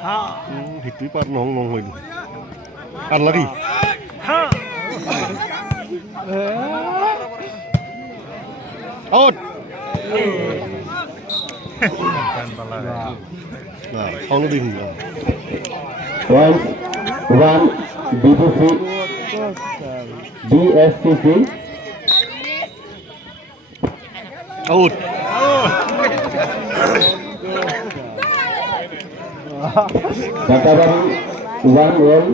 Hituy par nong nong hoy. Ar lagi. Out. Nah, phong đình. One BTC DSCC Out. Bathabari 1L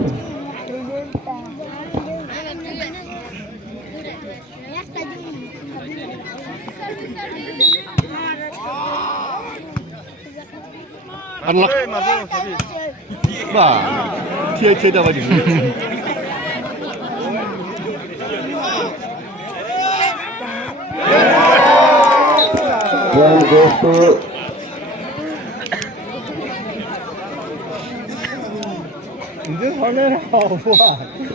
Unlock. Bah, chơi đâu mà điểm. One goes to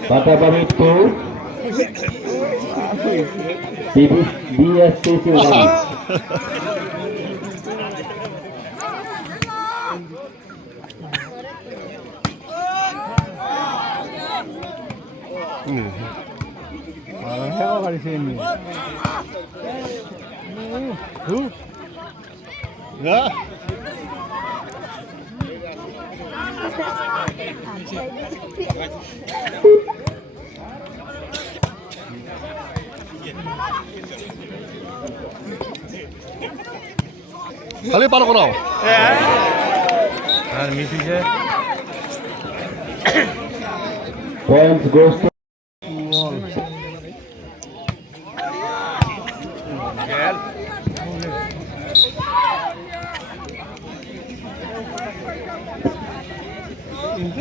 Bathabari 2 DSCC 1. Ya. Kali palo ko raw. Points goes to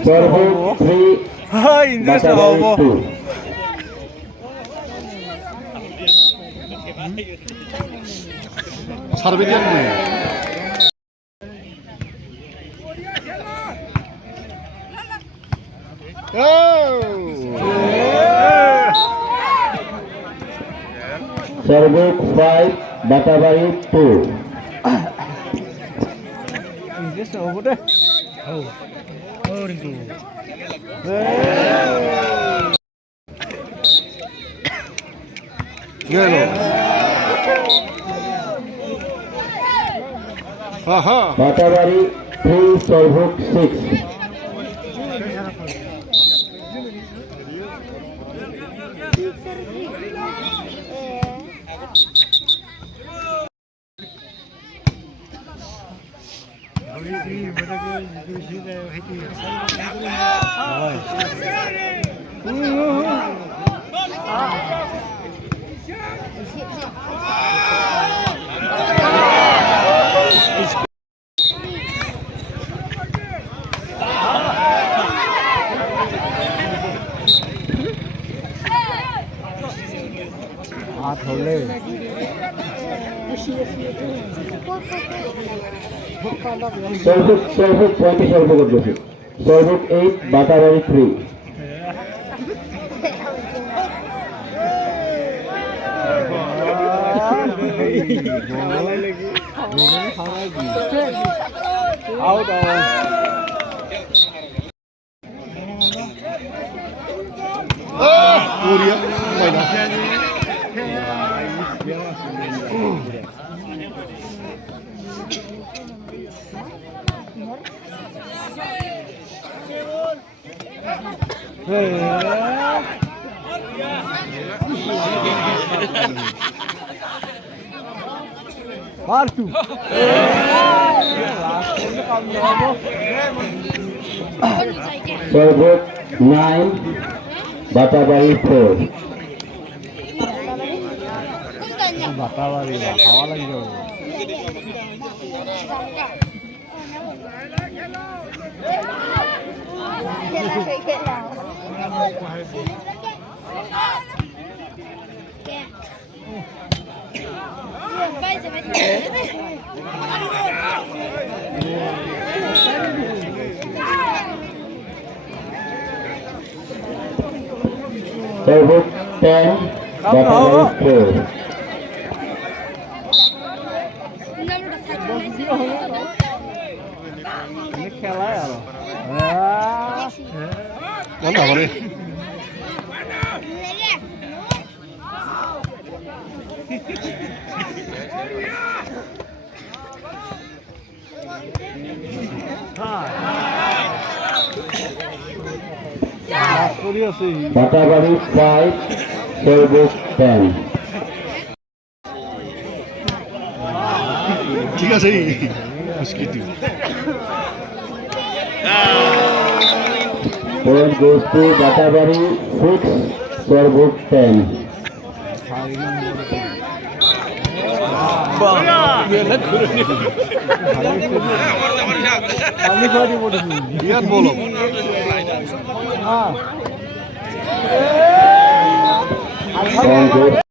sorbhog 3 Bathabari 2. Sarbidian ni. Sorbhog 5 Bathabari 2. Yellow. Aha. Bathabari 3 sorbhog 6. Sorbhog 20 sorbhog goes. Sorbhog 8 Bathabari 3. Out. Korea. Why not? Partu. Sorbhog 9 Bathabari 4. Bathabari hawa lagi jauh. Sorbhog 10 Bathabari 4. Ini खेला है यार Bathabari. Bathabari 5, sorbhog 10. ঠিক আছে mosquito. Point goes to Bathabari 6, sorbhog 10. বিরাট বলো Point goes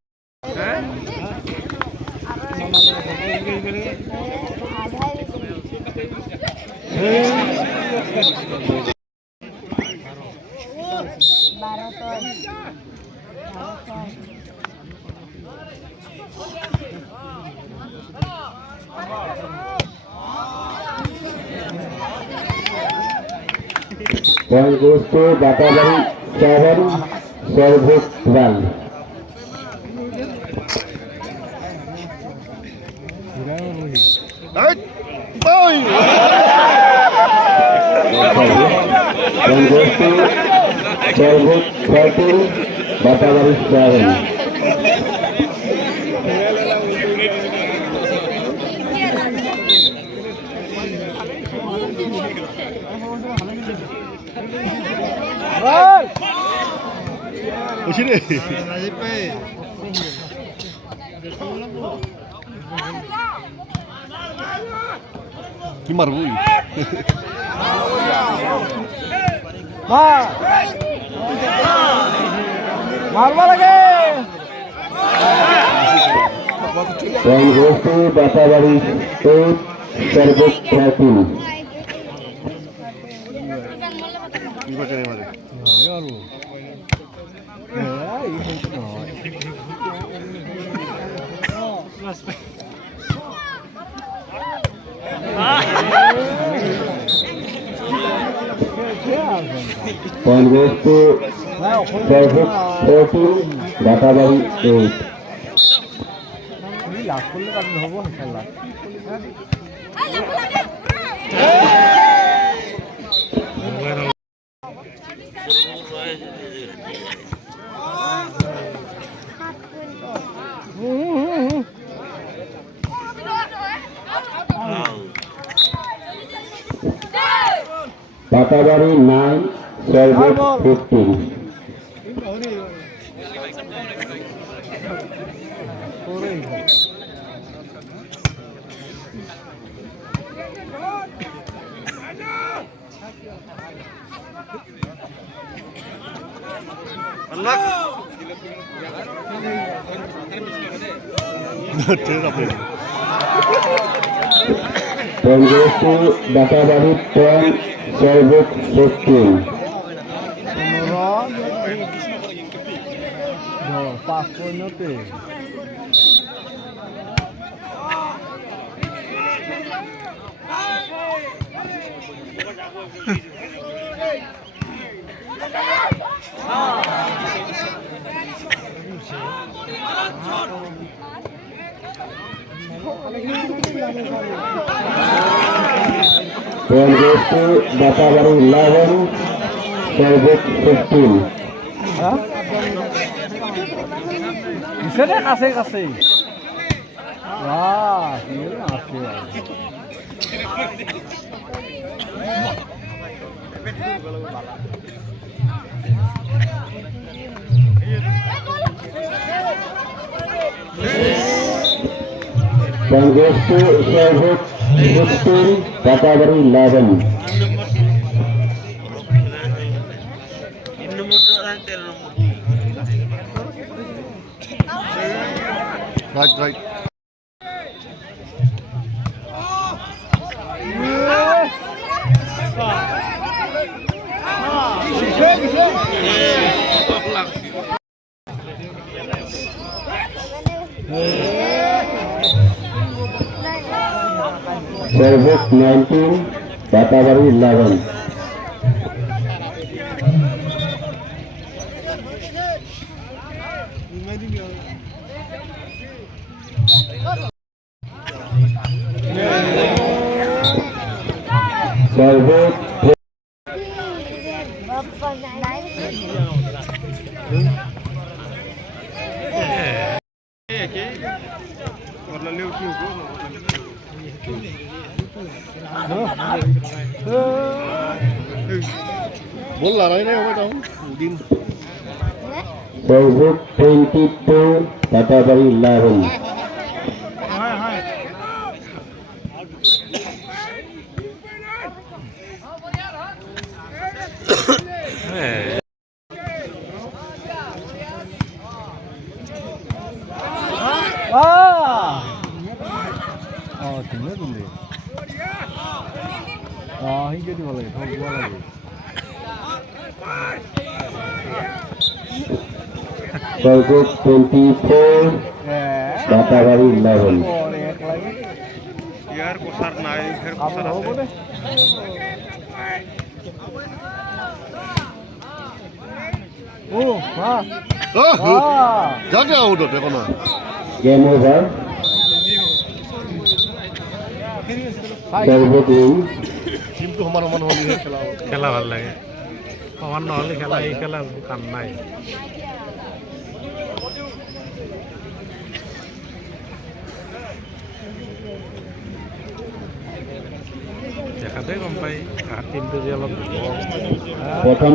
Point goes to Bathabari 7, sorbhog 12. Right? Boy! Point goes to sorbhog 13, Bathabari 7. Oye, রে কি মারবই মারবা লাগে Point goes to Bathabari 8, sorbhog 13. কি করে মারে Point goes to sorbhog 14, Bathabari 8. লাভ করলে কারণ হবো ইনশাআল্লাহ Bathabari 9, sorbhog 15. Point goes to Bathabari 10, sorbhog 15. 5 পয়েন্টে Point goes to Bathabari 11, sorbhog 15. সেটা কাছে কাছে বাহ আছে Point goes to sorbhog 16, Bathabari 11. Right, right. Sorbhog 19, Bathabari 11. sorbhog Bốn là đấy đấy không đâu. Din. sorbhog 22 Bathabari 11 ถึงเรื่องเลยให้เยอะดีกว่าเลยเขาว่าอะไร sorbhog 24 Bathabari 11 यार कोसर नाई फिर Kausar 오, 와. 자기야 오도 되거나. game over sorbhog win 팀도 হমান হলি খেলা খেলা ভাল লাগে সমান নহলে খেলা এই খেলা কাম নাই দেখাতে গম পাই টিমটো যে অলপ প্ৰথম